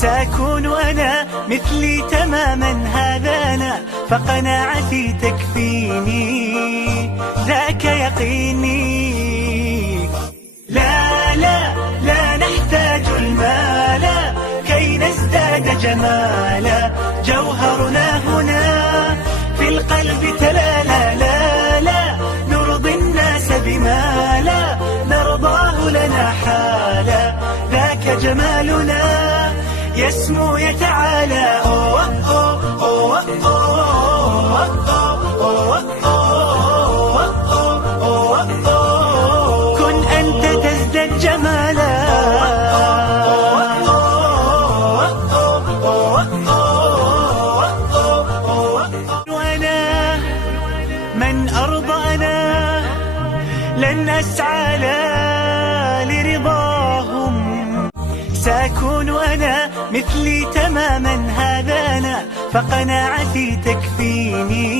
سأكون أنا مثلي تماما، هذا أنا فقناعتي تكفيني، ذاك يقيني. لا لا لا نحتاج المال كي نزداد جمالا، جوهرنا هنا في القلب تلالا. لا لا نرضي الناس بما لا نرضاه لنا حالا، ذاك جمالنا يسمو يتعالى. كن أنت تزداد جمالا. وأنا من أرضانا لن أسعى لرضاهم، سأكون أنا مثلي تماما، هذا أنا فقناعتي تكفيني،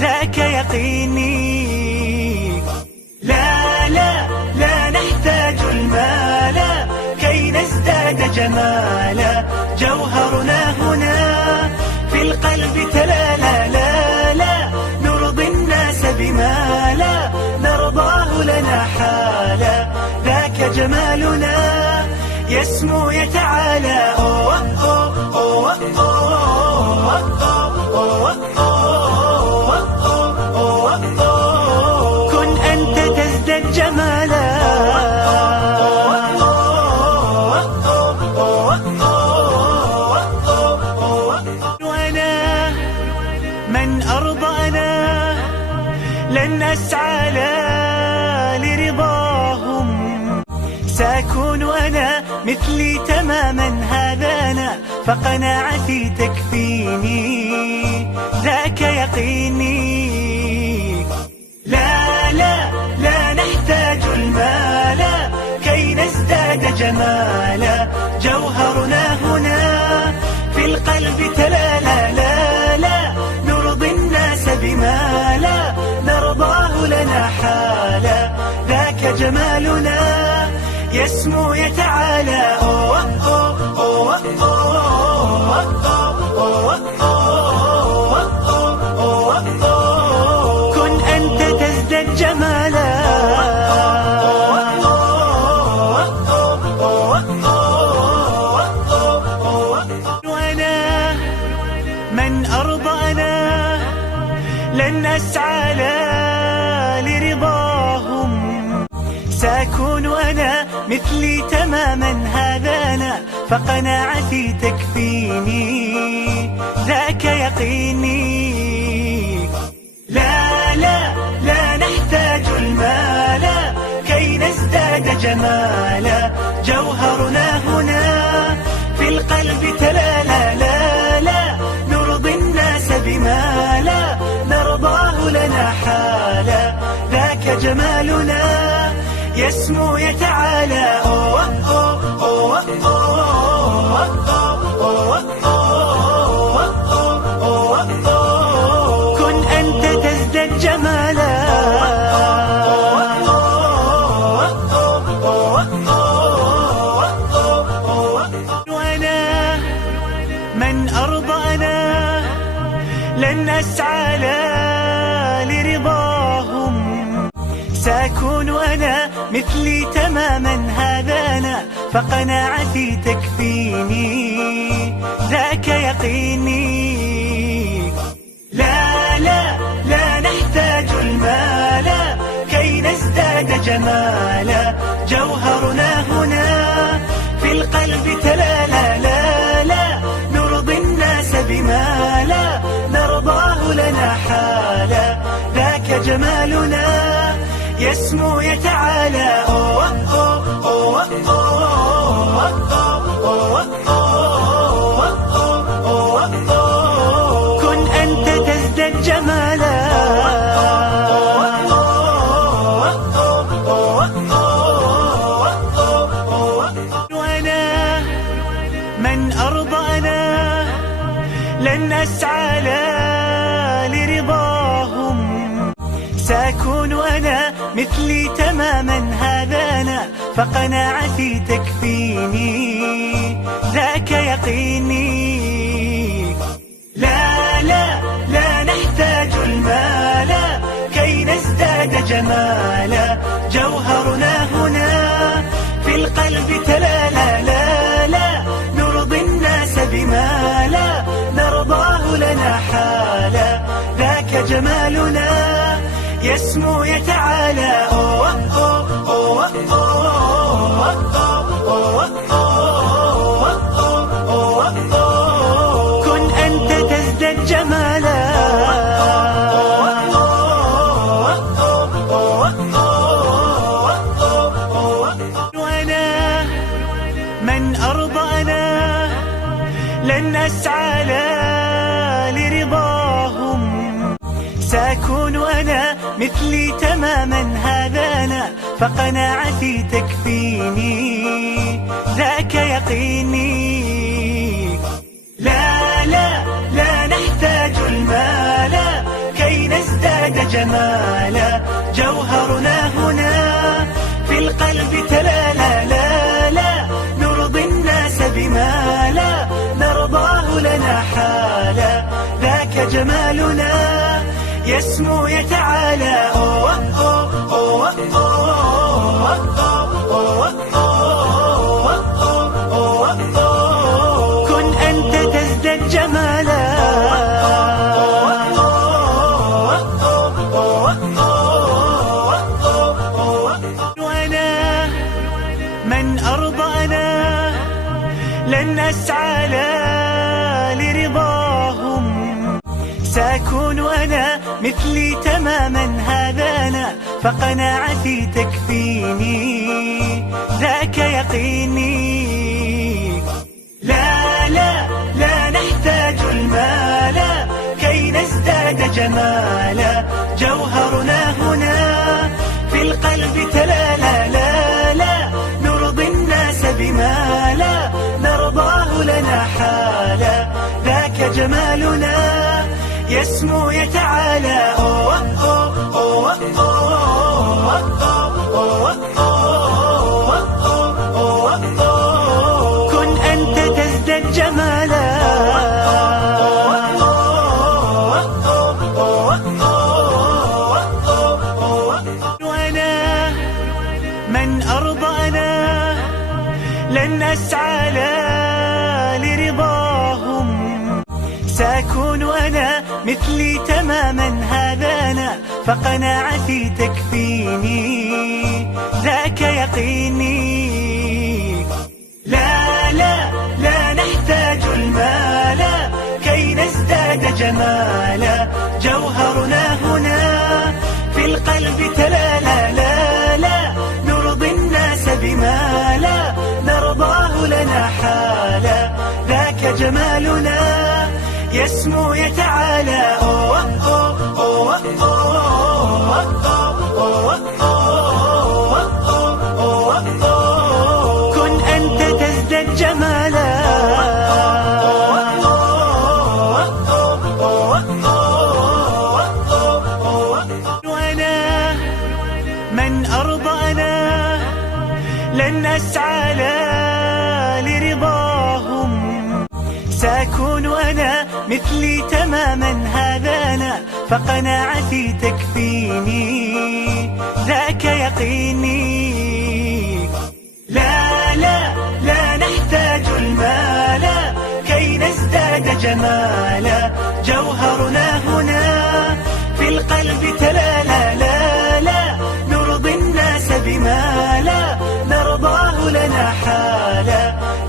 ذاك يقيني. لا لا لا نحتاج المال كي نزداد جمالا، جوهرنا هنا في القلب تلالا. لا لا نرضي الناس بما لا نرضاه لنا حالا، ذاك جمالنا يسمو يتعالى. كن أنت تزداد جمالا. وأنا من أرضانا لن أسعى لرضاهم، سأكون أنا مثلي تماما، هذا أنا فقناعتي تكفيني، ذاك يقيني. لا لا لا نحتاج المال كي نزداد جمالا، جوهرنا هنا في القلب تلالا. لا لا نرضي الناس بما لا نرضاه لنا حالا، ذاك جمالنا يسمو يتعالى. كن أنت تزداد جمالا. وأنا من أرضانا لن أسعى لرضاهم، سأكون أنا مثلي تماما، هذا أنا فقناعتي تكفيني، ذاك يقيني. لا لا لا نحتاج المال كي نزداد جمالا، جوهرنا هنا في القلب تلالا. لا لا نرضي الناس بما لا نرضاه لنا حالا، ذاك جمالنا يسمو يتعالى. كن أنت تزداد جمالا. وأنا من أرضانا لن أسعى لرضاهم، سأكون أنا مثلي تماما، هذا أنا فقناعتي تكفيني، ذاك يقيني. لا لا لا نحتاج المال كي نزداد جمالا، جوهرنا هنا في القلب تلالا. لا لا نرضي الناس بما لا نرضاه لنا حالا، ذاك جمالنا يسمو يتعالى. كن أنت تزداد جمالا. وأنا من أرضانا لن أسعى لرضاهم، سأكون أنا مثلي تماما، هذا أنا فقناعتي تكفيني، ذاك يقيني. لا لا لا نحتاج المال كي نزداد جمالا، جوهرنا هنا في القلب تلالا. لا لا نرضي الناس بما لا نرضاه لنا حالا، ذاك جمالنا يسمو يتعالى. كن أنت تزداد جمالا. وأنا من أرضانا لن أسعى لرضاهم، سأكون أنا مثلي تماما هذا أنا، فقناعتي تكفيني ذاك يقيني. لا لا لا نحتاج المال كي نزداد جمالا، جوهرنا هنا في القلب تلالا. لا لا نرضي الناس بما لا نرضاه لنا حالا، ذاك جمالنا يسمو يتعالى. كن أنت تزداد جمالا. وأنا من أرضانا لن أسعى لرضاهم، سأكون أنا مثلي تماما هذا أنا، فقناعتي تكفيني ذاك يقيني. لا لا لا نحتاج المال كي نزداد جمالا، جوهرنا هنا في القلب تلالا. لا لا نرضي الناس بما لا نرضاه لنا حالا، ذاك جمالنا يسمو يتعالى. كن أنت تزداد جمالا. وأنا من أرضانا لن أسعى لرضاهم، سأكون أنا مثلي تماما هذا أنا، فقناعتي تكفيني ذاك يقيني. لا لا لا نحتاج المال كي نزداد جمالا، جوهرنا هنا في القلب تلالا. لا لا نرضي الناس بما لا نرضاه لنا حالا، ذاك جمالنا يسمو يتعالى. كن أنت تزداد جمالا. وأنا من أرضانا لن أسعى لرضاهم، سأكون أنا مثلي تماما هذا أنا، فقناعتي تكفيني ذاك يقيني. لا لا لا نحتاج المال كي نزداد جمالا، جوهرنا هنا في القلب تلالا. لا لا نرضي الناس بما لا نرضاه لنا حالا،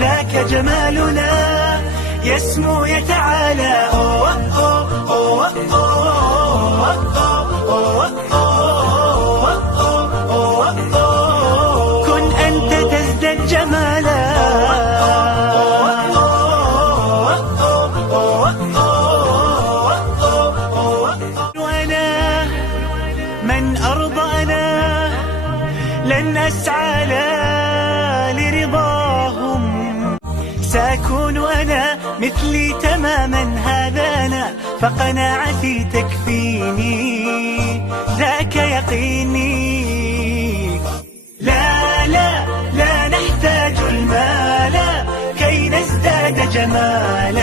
ذاك جمالنا يسمو يتعالى. كن أنت تزداد جمالا. وأنا من أرضانا لن أسعى لرضاهم، سأكون أنا مثلي تماما هذا أنا، فقناعتي تكفيني ذاك يقيني. لا لا لا نحتاج المال كي نزداد جمال